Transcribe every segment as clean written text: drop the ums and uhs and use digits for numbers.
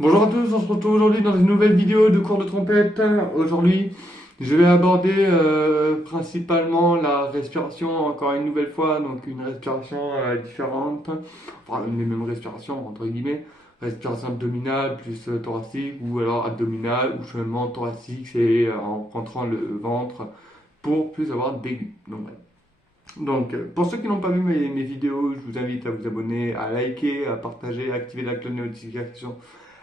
Bonjour à tous, on se retrouve aujourd'hui dans une nouvelle vidéo de cours de trompette. Aujourd'hui, je vais aborder principalement la respiration, encore une nouvelle fois, donc une respiration différente, enfin une des mêmes respirations entre guillemets, respiration abdominale plus thoracique, ou alors abdominale, ou seulement thoracique, c'est en rentrant le ventre pour plus avoir d'aigu. Donc, voilà. Donc, pour ceux qui n'ont pas vu mes vidéos, je vous invite à vous abonner, à liker, à partager, à activer la cloche de notification,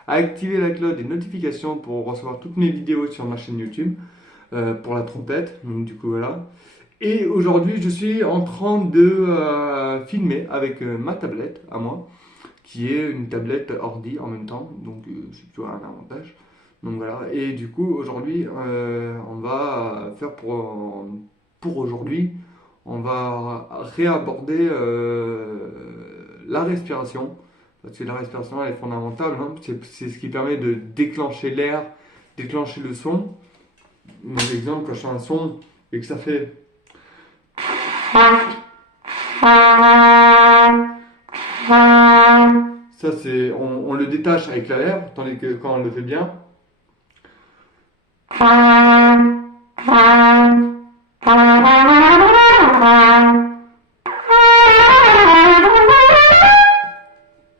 à activer la cloche des notifications pour recevoir toutes mes vidéos sur ma chaîne YouTube pour la trompette. Donc, du coup, voilà. Et aujourd'hui, je suis en train de filmer avec ma tablette à moi, qui est une tablette ordi en même temps. Donc, c'est toujours un avantage. Donc voilà. Et du coup, aujourd'hui, on va faire pour aujourd'hui, on va réaborder la respiration. Parce que la respiration elle est fondamentale, hein. C'est ce qui permet de déclencher l'air, déclencher le son. Par exemple, quand je fais un son et que ça fait. Ça, c'est, on le détache avec l'air, tandis que quand on le fait bien.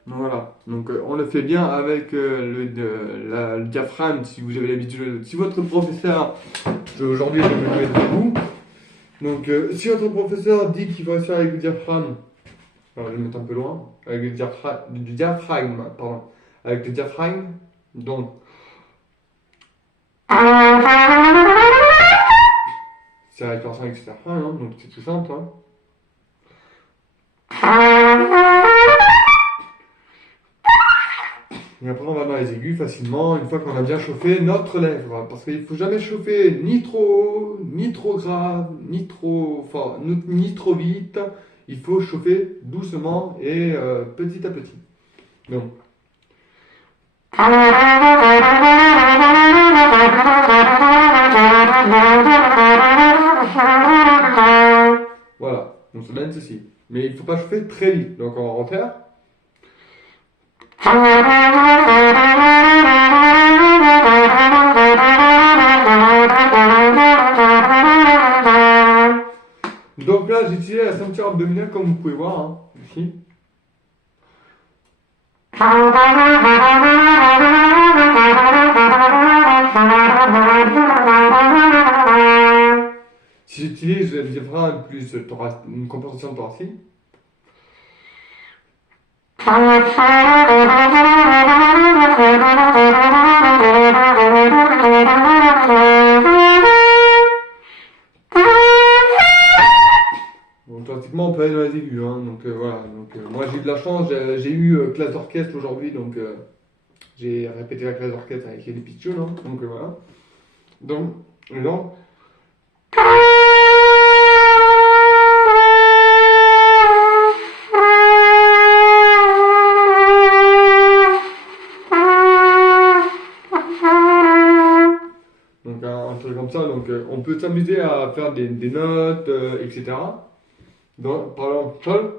Donc voilà, donc on le fait bien avec le diaphragme si vous avez l'habitude. Si votre professeur, aujourd'hui je vais me mettre debout, donc si votre professeur dit qu'il va faire avec le diaphragme, alors je vais le mettre un peu loin, avec du diaphragme, pardon, avec le diaphragme, donc c'est la récursion avec ce diaphragme, hein, donc c'est tout simple. Hein. Et après, on va dans les aigus facilement, une fois qu'on a bien chauffé notre lèvre. Parce qu'il ne faut jamais chauffer ni trop haut, ni trop grave, ni trop fort, ni trop vite. Il faut chauffer doucement et petit à petit. Donc. Voilà, donc ça donne ceci. Mais il ne faut pas chauffer très vite. Donc on va refaire. Donc là, j'ai utilisé la ceinture abdominale comme vous pouvez voir, hein, ici. Si j'utilise le diaphragme plus une compensation thoracique. Donc, pratiquement, on peut aller dans les aigus. Hein, donc voilà. Donc, moi, j'ai eu de la chance. J'ai eu classe d'orchestre aujourd'hui. Donc, j'ai répété la classe d'orchestre avec les pitchouns. Hein, donc voilà. Donc, là. Donc un truc comme ça, donc on peut s'amuser à faire des notes, etc. Donc, par exemple, sol.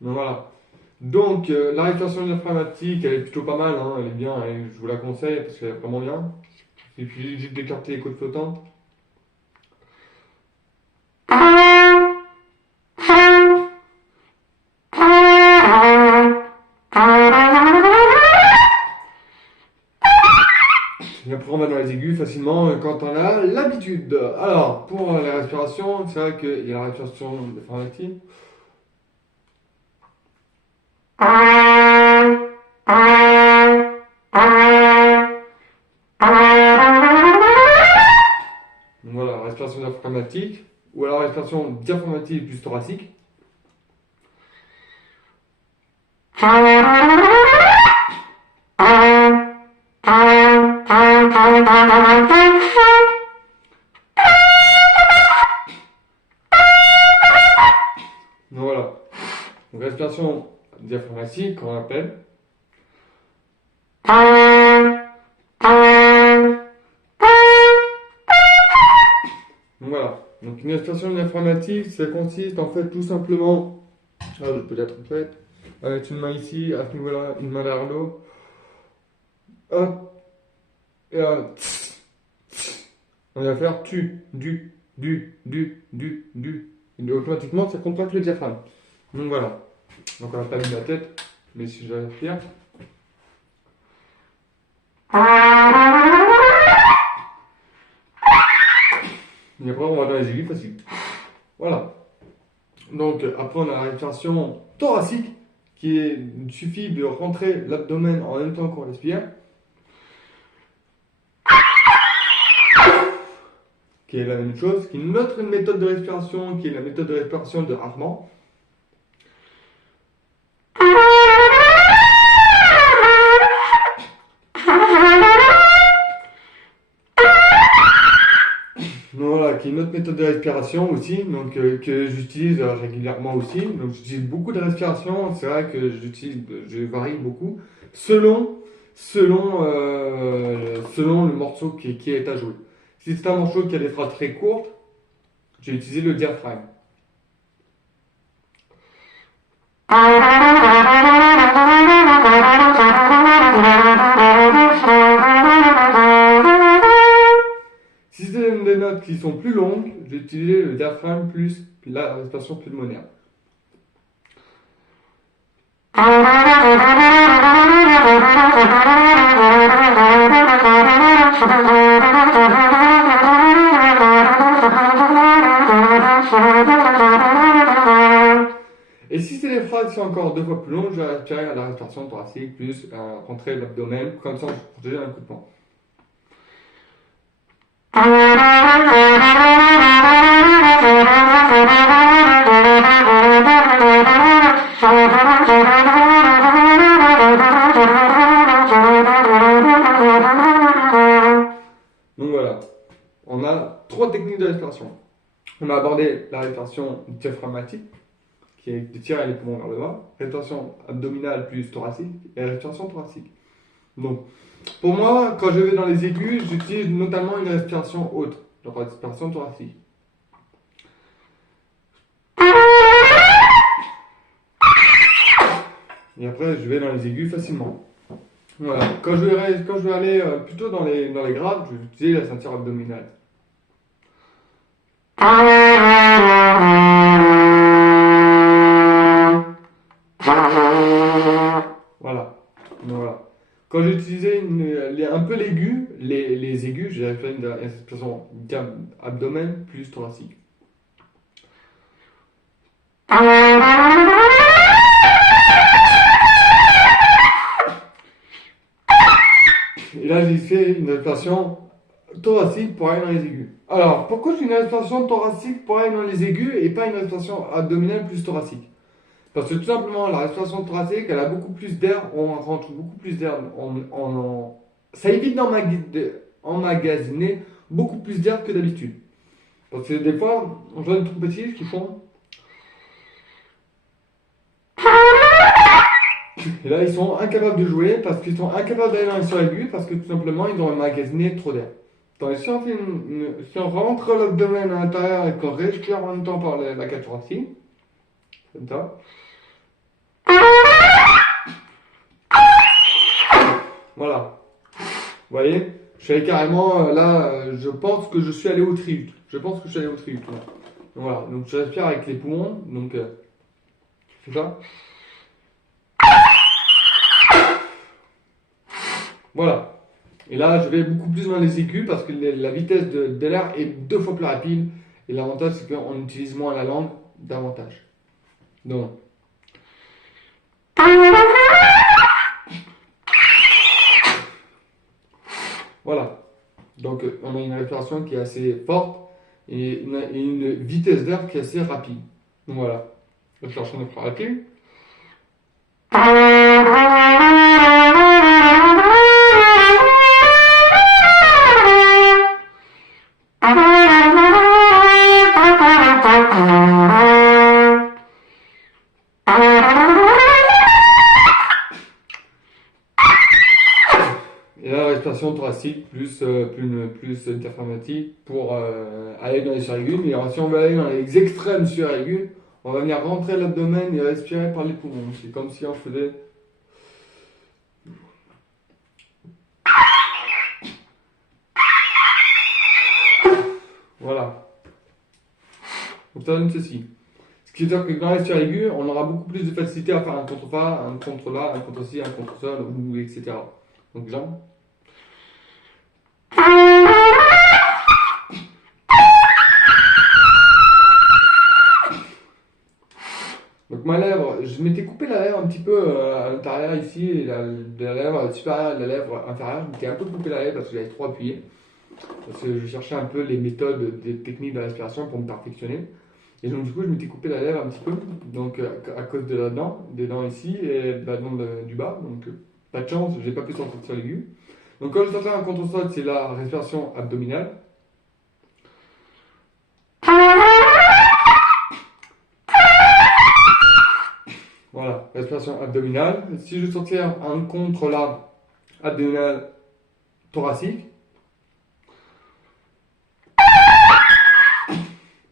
Donc voilà. Donc la respiration diaphragmatique, elle est plutôt pas mal, hein, elle est bien, et je vous la conseille parce qu'elle est vraiment bien. Il suffit juste d'écarter les côtes flottantes. Et après, on va dans les aigus facilement quand on a l'habitude. Alors, pour la respiration, c'est vrai qu'il y a la respiration diaphragmatique. Donc voilà, respiration diaphragmatique, ou alors respiration diaphragmatique plus thoracique. Donc voilà, donc respiration diaphragmatique, qu'on appelle. Donc voilà, Donc une respiration diaphragmatique, ça consiste en fait tout simplement, je peux être en fait, avec une main ici, à ce niveau-là, une main derrière l'eau, hop, et là, on va faire et automatiquement ça contracte le diaphragme. Donc voilà. Donc on va pas mis la tête, mais si je respire. Et après on va dans les aigus facile. Voilà. Donc après on a la respiration thoracique il suffit de rentrer l'abdomen en même temps qu'on respire. Qui est la même chose, qui est une autre méthode de respiration, qui est la méthode de respiration de Hartmann. Voilà, qui est une autre méthode de respiration aussi, donc que j'utilise régulièrement aussi. Donc j'utilise beaucoup de respiration, c'est vrai que je varie beaucoup selon le morceau qui est à jouer. Si c'est un morceau qui a des phrases très courtes, j'ai utilisé le diaphragme. Si c'est des notes qui sont plus longues, j'ai utilisé le diaphragme plus la respiration pulmonaire. Et si c'est des phrases qui sont encore 2 fois plus longues, je vais respirer à la respiration thoracique plus rentrer l'abdomen, comme ça je vais protéger un coup de poing. Donc voilà, on a 3 techniques de respiration. On a abordé la respiration diaphragmatique, qui est de tirer les poumons vers le bas, respiration abdominale plus thoracique, et respiration thoracique. Donc, pour moi, quand je vais dans les aigus, j'utilise notamment une respiration haute, la respiration thoracique. Et après, je vais dans les aigus facilement. Voilà. Quand je vais aller plutôt dans les graves, je vais utiliser la ceinture abdominale. Voilà. Voilà. Quand j'utilisais un peu l'aigu, les aigus, j'ai fait une respiration abdomen plus thoracique. Et là, j'ai fait une respiration thoracique pour aller dans les aigus. Alors, pourquoi je fais une respiration thoracique pour aller dans les aigus et pas une respiration abdominale plus thoracique? Parce que tout simplement, la respiration thoracique, elle a beaucoup plus d'air, on rentre beaucoup plus d'air, ça évite d'emmagasiner beaucoup plus d'air que d'habitude. Parce que des fois, on voit des trompettistes qui font... Et là, ils sont incapables de jouer parce qu'ils sont incapables d'aller dans les sons aigus parce que tout simplement, ils ont emmagasiné trop d'air. Donc, si on rentre l'abdomen à l'intérieur et qu'on respire en même temps par la cage thoracique, comme ça. Voilà. Vous voyez, je suis allé carrément là, je pense que je suis allé au triut. Donc voilà, donc je respire avec les poumons, donc c'est ça. Voilà. Et là, je vais beaucoup plus dans les aigus parce que la vitesse de l'air est 2 fois plus rapide. Et l'avantage, c'est qu'on utilise moins la langue davantage. Donc. Voilà. Donc, on a une respiration qui est assez forte et une vitesse d'air qui est assez rapide. Donc voilà. Respiration de rapide. respiration thoracique plus diaphragmatique pour aller dans les suraigus. Mais alors, si on veut aller dans les extrêmes suraigus, on va venir rentrer l'abdomen et respirer par les poumons. C'est comme si on faisait... Voilà. Donc ça donne ceci. Ce qui veut dire que dans les suraigus, on aura beaucoup plus de facilité à faire un contre fa, un contre la, un contre ci, un contre sol, ou etc. Donc jambes. Donc ma lèvre, je m'étais coupé la lèvre un petit peu à l'intérieur ici, et la lèvre supérieure et la lèvre inférieure. Je m'étais un peu coupé la lèvre parce que j'avais trop appuyé. Parce que je cherchais un peu les méthodes, des techniques de respiration pour me perfectionner. Et donc du coup, je m'étais coupé la lèvre un petit peu, donc à cause de la dent, des dents ici et de la dent du bas. Donc pas de chance, j'ai pas pu sortir sur l'aigu. Donc quand je sortais un contre-sol, c'est la respiration abdominale. Voilà, respiration abdominale. Si je sortais un contre la abdominale thoracique.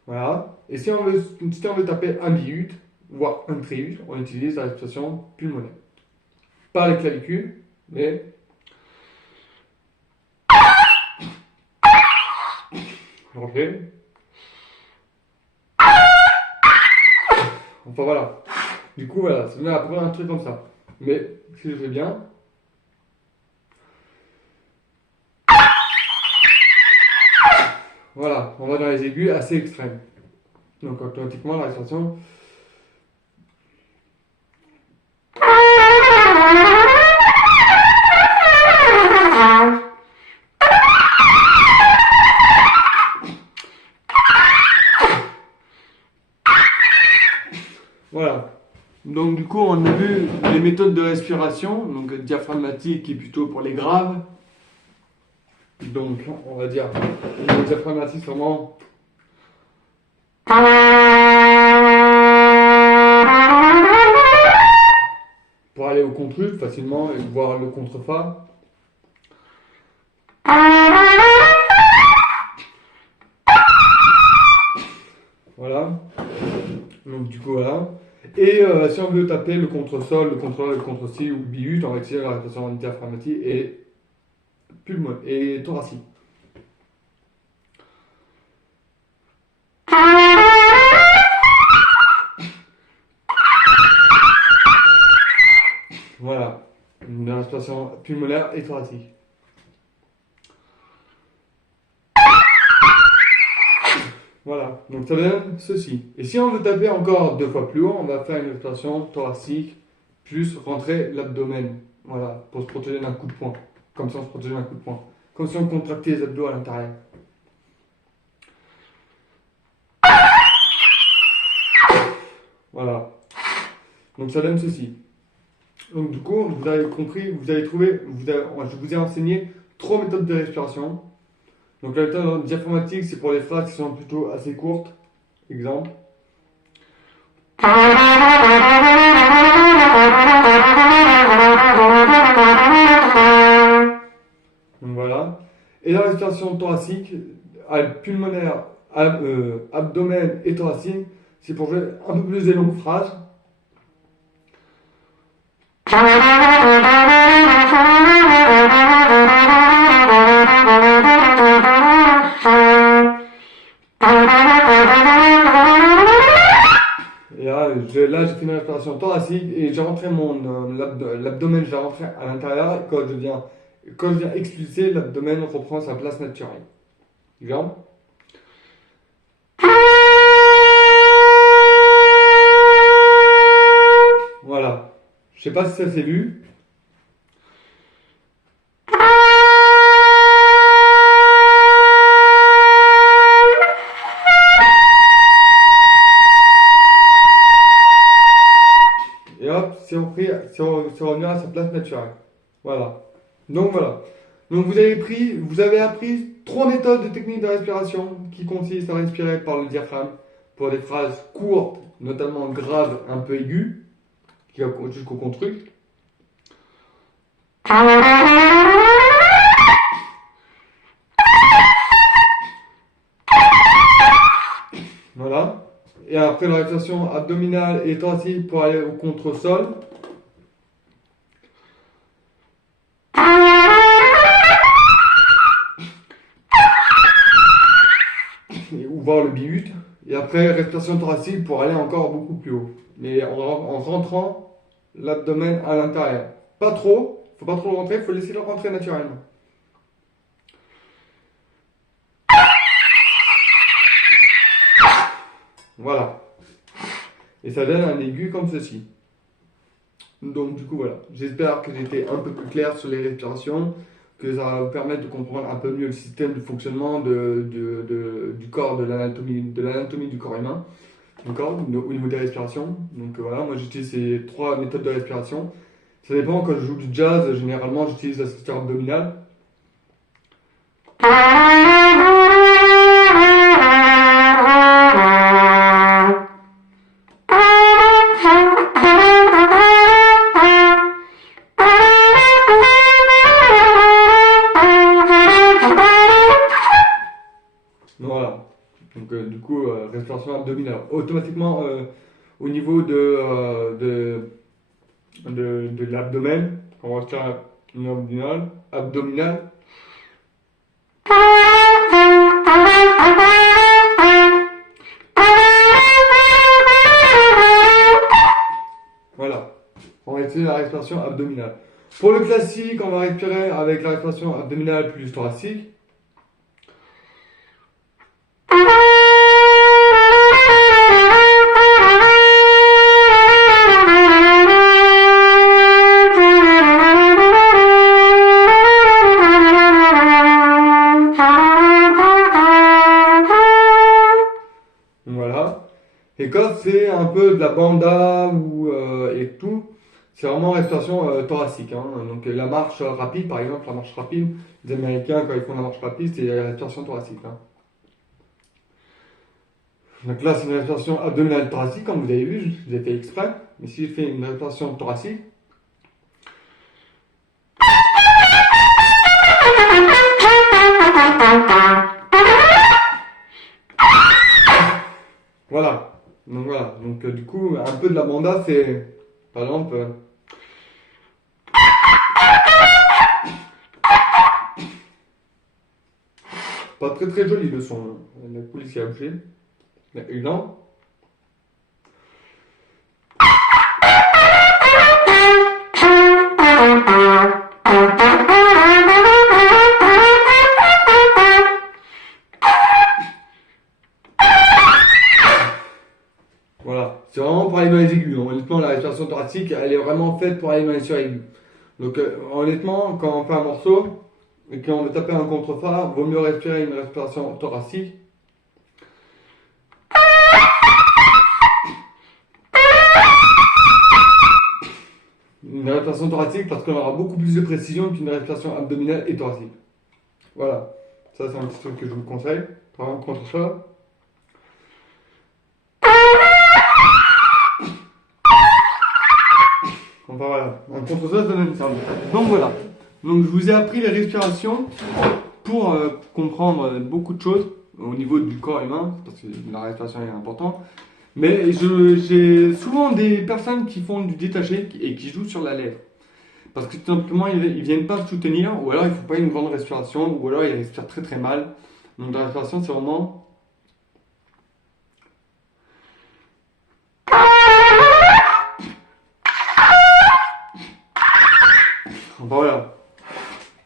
Voilà. Et si on veut taper un biut, voire un triut, on utilise la respiration pulmonaire. Pas les clavicules, mais... Ok. Enfin voilà. Du coup, voilà, ça donne à peu près un truc comme ça. Mais, si je fais bien... Voilà, on va dans les aigus assez extrêmes. Donc automatiquement, la respiration... Voilà. Donc du coup, on a vu les méthodes de respiration, donc diaphragmatique qui est plutôt pour les graves. Donc, on va dire, le diaphragmatique, c'est vraiment... Pour aller au contre facilement et voir le contre-fa. Voilà. Donc du coup, voilà. Et si on veut taper le contre-sol, le contre-la, le contre-ci ou biut, on va utiliser la respiration diaphragmatique et et thoracique. Voilà, une respiration pulmonaire et thoracique. Voilà, donc ça donne ceci. Et si on veut taper encore 2 fois plus haut, on va faire une respiration thoracique plus rentrer l'abdomen. Voilà, pour se protéger d'un coup de poing. Comme si on se protégeait d'un coup de poing. Comme si on contractait les abdos à l'intérieur. Voilà. Donc ça donne ceci. Donc du coup, vous avez compris, vous avez trouvé, je vous ai enseigné 3 méthodes de respiration. Donc la méthode diaphragmatique, c'est pour les phrases qui sont plutôt assez courtes. Exemple. Donc voilà. Et la respiration thoracique, pulmonaire, abdomen et thoracique, c'est pour jouer un peu plus des longues phrases. Et là, j'ai fait une respiration thoracique et j'ai rentré l'abdomen, je l'ai rentré à l'intérieur. Et quand je viens expulser, l'abdomen reprend sa place naturelle. Bien. Voilà. Je sais pas si ça s'est vu. Et hop, c'est revenu à sa place naturelle. Voilà. Donc voilà. Donc vous avez appris 3 méthodes de techniques de respiration qui consistent à respirer par le diaphragme pour des phrases courtes, notamment graves, un peu aiguës, qui va jusqu'au contre. Voilà. Et après la respiration abdominale et thoracique pour aller au contre-sol. Ou voir le bihut. Et après respiration thoracique pour aller encore beaucoup plus haut. Mais en rentrant l'abdomen à l'intérieur. Pas trop, faut pas trop le rentrer, faut laisser le rentrer naturellement. Voilà. Et ça donne un aigu comme ceci. Donc du coup voilà, j'espère que j'ai été un peu plus clair sur les respirations, que ça va vous permettre de comprendre un peu mieux le système de fonctionnement du corps, de l'anatomie du corps humain, d'accord, au niveau des respirations. Donc voilà, moi j'utilise ces 3 méthodes de respiration. Ça dépend, quand je joue du jazz, généralement j'utilise la respiration abdominale. Voilà. Donc du coup, respiration abdominale. Automatiquement, au niveau de l'abdomen, on va faire une abdominale. Voilà. On va utiliser la respiration abdominale. Pour le classique, on va respirer avec la respiration abdominale plus thoracique. Voilà. Et quand c'est un peu de la banda et tout, c'est vraiment respiration thoracique. Hein. Donc la marche rapide, par exemple, la marche rapide, les Américains, quand ils font la marche rapide, c'est la respiration thoracique. Hein. Donc là, c'est une respiration abdominale thoracique, comme vous avez vu, je vous ai fait exprès. Mais si je fais une respiration thoracique, voilà. Donc voilà. Donc du coup, un peu de la banda, c'est, par exemple, pas très très joli le son. Hein. La police a bougé. Mais non. Voilà, c'est vraiment pour aller dans les aigus. Honnêtement, la respiration thoracique, elle est vraiment faite pour aller dans les suraigus. Donc, honnêtement, quand on fait un morceau et qu'on veut taper un contrefa, vaut mieux respirer une respiration thoracique. Une respiration thoracique parce qu'on aura beaucoup plus de précision qu'une respiration abdominale et thoracique. Voilà, ça c'est un petit truc que je vous conseille. Par exemple, contre ça. Enfin voilà, un contre ça, ça donne ça. Donc voilà, donc je vous ai appris les respirations pour comprendre beaucoup de choses au niveau du corps humain, parce que la respiration est importante. Mais j'ai souvent des personnes qui font du détaché et qui jouent sur la lèvre. Parce que tout simplement, ils viennent pas soutenir, ou alors ils font pas une grande respiration, ou alors ils respirent très très mal. Donc la respiration, c'est vraiment... Voilà.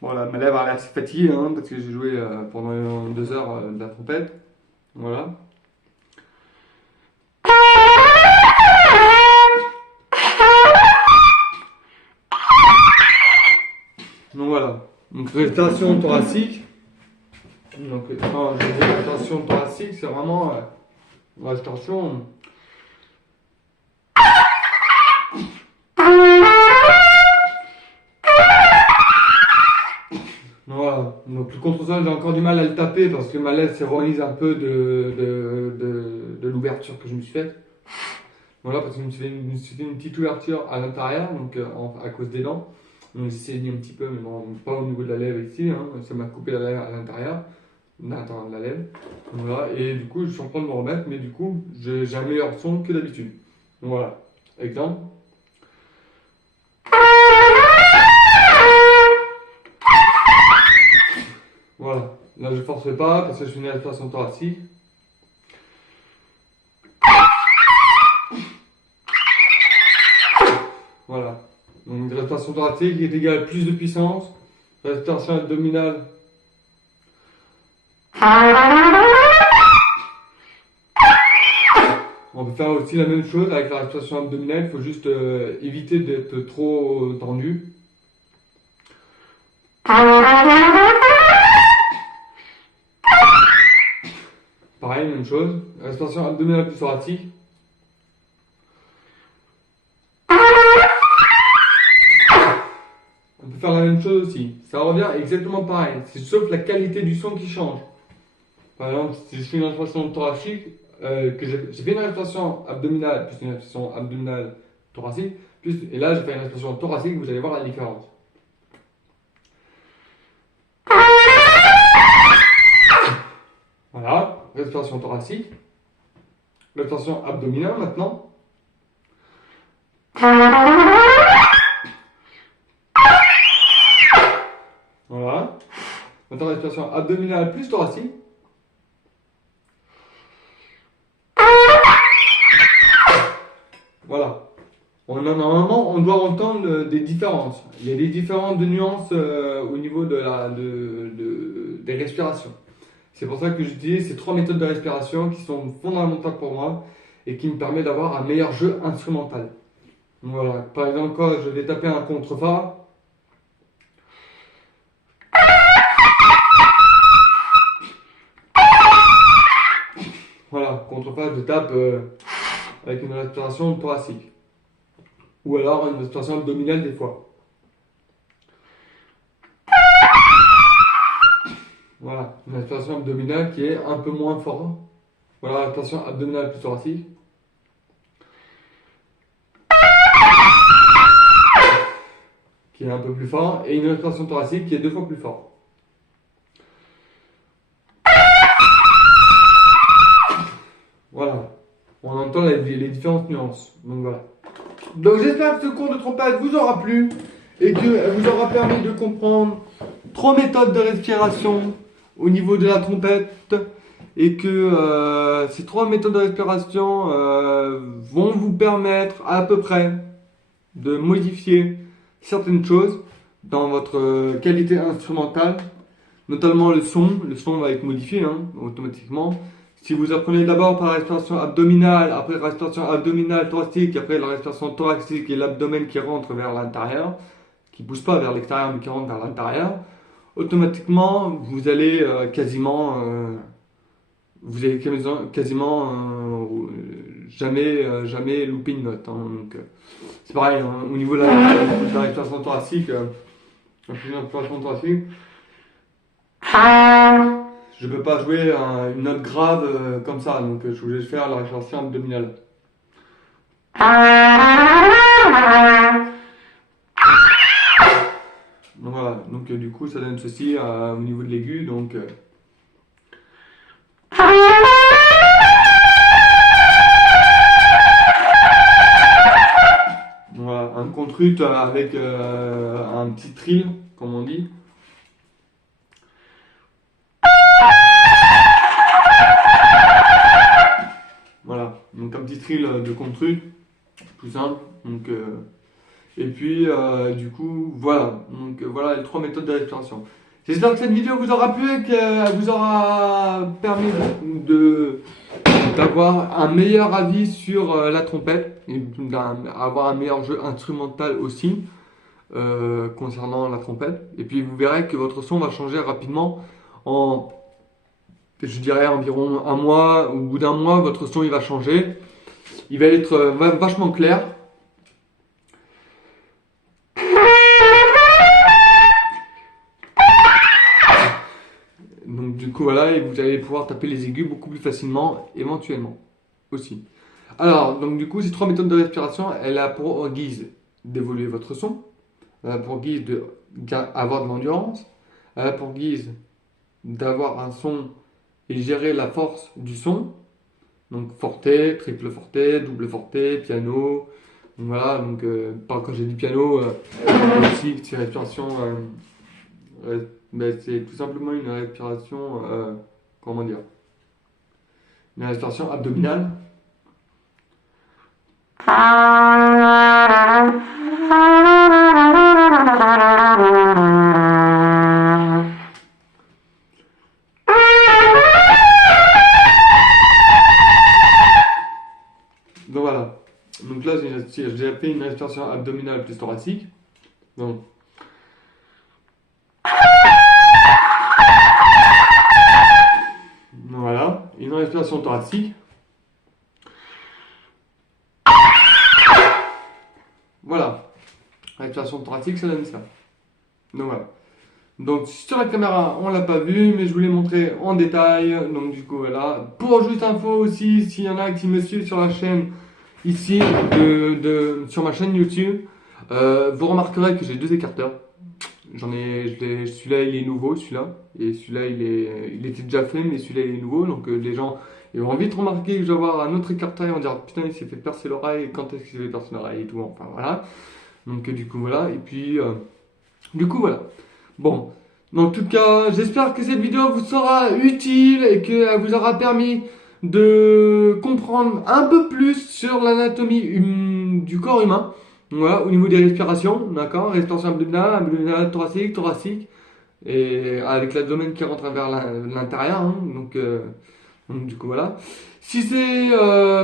Voilà, ma lèvre elle est assez fatiguée, hein, parce que j'ai joué pendant 2 heures de la trompette. Voilà. Donc voilà. Donc respiration thoracique. Donc quand je dis respiration thoracique, c'est vraiment une respiration. Voilà. Donc le contre-sol, j'ai encore du mal à le taper parce que ma lèvre s'éronise un peu de l'ouverture que je me suis faite. Voilà, parce que je me suis fait une petite ouverture à l'intérieur, donc à cause des dents. Donc j'ai saigné un petit peu, mais bon, pas au niveau de la lèvre ici, hein, ça m'a coupé la lèvre à l'intérieur. d'atteindre la lèvre. Voilà, et du coup, je suis en train de me remettre, mais du coup, j'ai un meilleur son que d'habitude. Donc voilà, exemple. Voilà, là je force pas parce que je fais une respiration thoracique. Voilà, donc une respiration thoracique est égale à plus de puissance, respiration abdominale. On peut faire aussi la même chose avec la respiration abdominale, il faut juste éviter d'être trop tendu. Pareil, même chose, respiration abdominale plus thoracique. On peut faire la même chose aussi, ça revient exactement pareil, c'est sauf la qualité du son qui change. Par exemple, si je fais une respiration thoracique, que j'ai fait une respiration abdominale, plus une respiration abdominale thoracique, et là j'ai fait une respiration thoracique, vous allez voir la différence. Voilà, respiration thoracique. Respiration abdominale maintenant. Voilà. Maintenant respiration abdominale plus thoracique. Voilà. Normalement, on doit entendre des différences. Il y a des différences de nuances au niveau des respirations. C'est pour ça que j'utilise ces 3 méthodes de respiration qui sont fondamentales pour moi et qui me permettent d'avoir un meilleur jeu instrumental. Donc voilà. Par exemple, quand je vais taper un contrefa, voilà, contrefa, je tape avec une respiration thoracique. Ou alors une respiration abdominale des fois. Voilà, une respiration abdominale qui est un peu moins forte. Voilà, la respiration abdominale plus thoracique. Qui est un peu plus fort. Et une respiration thoracique qui est 2 fois plus forte. Voilà, on entend les différentes nuances. Donc voilà. Donc j'espère que ce cours de trompette vous aura plu et que vous aura permis de comprendre 3 méthodes de respiration au niveau de la trompette et que ces 3 méthodes de respiration vont vous permettre à peu près de modifier certaines choses dans votre qualité instrumentale, notamment le son. Le son va être modifié automatiquement. Si vous apprenez d'abord par la respiration abdominale, après la respiration abdominale thoracique, après la respiration thoracique et l'abdomen qui rentre vers l'intérieur, qui ne pousse pas vers l'extérieur mais qui rentre vers l'intérieur, automatiquement vous allez quasiment jamais louper une note. Donc c'est pareil au niveau de la respiration thoracique, je ne peux pas jouer une note grave comme ça, donc je voulais faire la respiration abdominale. Donc voilà, donc du coup ça donne ceci au niveau de l'aigu, donc voilà, un contrut avec un petit trill, comme on dit. Voilà, donc un petit trill de contrut, tout simple. Donc, et puis du coup, voilà. Donc voilà les 3 méthodes de respiration. J'espère que cette vidéo vous aura plu et qu'elle vous aura permis d'avoir un meilleur avis sur la trompette et d'avoir un meilleur jeu instrumental aussi concernant la trompette. Et puis vous verrez que votre son va changer rapidement en, je dirais, environ un mois. Au bout d'un mois, votre son il va changer. Il va être vachement clair. Donc du coup voilà, et vous allez pouvoir taper les aigus beaucoup plus facilement, éventuellement aussi. Alors, donc du coup, ces 3 méthodes de respiration, elle a pour guise d'évoluer votre son, elle a pour guise d'avoir de l'endurance, elle a pour guise d'avoir un son et gérer la force du son. Donc forte, triple forte, double forte, piano. Donc voilà, donc quand j'ai dit piano, aussi petite respiration, ben, c'est tout simplement une respiration, comment dire, une respiration abdominale. Donc voilà. Donc là, j'ai fait une respiration abdominale plus thoracique. Donc voilà, une respiration thoracique. Voilà, respiration thoracique, ça donne ça. Donc voilà. Donc sur la caméra, on l'a pas vu, mais je vous l'ai montré en détail. Donc du coup voilà. Pour juste info aussi, s'il y en a qui me suivent sur la chaîne ici, sur ma chaîne YouTube, vous remarquerez que j'ai deux écarteurs. Celui-là il est nouveau, celui-là, et celui-là il était déjà fait, mais celui-là il est nouveau. Donc les gens ils vont vite remarquer que je vais avoir un autre écarteur, ils vont dire putain il s'est fait percer l'oreille, quand est-ce qu'il s'est fait percer l'oreille et tout. Enfin voilà. Donc du coup voilà. Et puis du coup voilà. Bon, en tout cas, j'espère que cette vidéo vous sera utile et qu'elle vous aura permis de comprendre un peu plus sur l'anatomie du corps humain. Voilà, au niveau des respirations, d'accord? Respiration abdominale, abdominale thoracique, thoracique, et avec l'abdomen qui rentre vers l'intérieur, hein, donc du coup voilà. Si c'est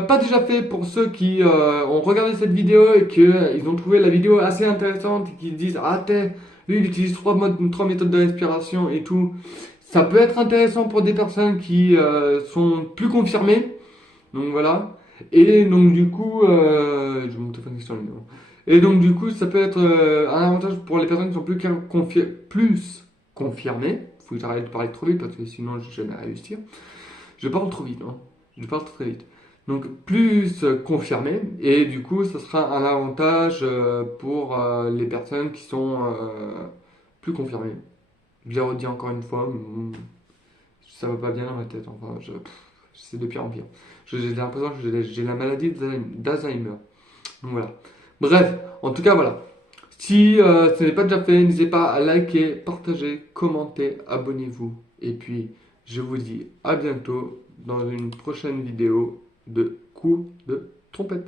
pas déjà fait pour ceux qui ont regardé cette vidéo et qu'ils ont trouvé la vidéo assez intéressante et qui disent ah lui il utilise trois méthodes de respiration et tout, ça peut être intéressant pour des personnes qui sont plus confirmées. Donc voilà. Et donc du coup, je vais monter une question évidemment. Et donc du coup, ça peut être un avantage pour les personnes qui sont plus confirmées. Faut que j'arrête de parler trop vite parce que sinon je vais jamais réussir. Je parle trop vite, hein. Je parle très vite. Donc plus confirmé, et du coup, ça sera un avantage pour les personnes qui sont plus confirmées. Je l'ai redit encore une fois, mais ça va pas bien dans ma tête. Enfin, c'est de pire en pire. J'ai l'impression que j'ai la maladie d'Alzheimer. Donc voilà. Bref, en tout cas, voilà. Si ce n'est pas déjà fait, n'hésitez pas à liker, partager, commenter, abonnez-vous. Et puis, je vous dis à bientôt dans une prochaine vidéo de coups de trompette.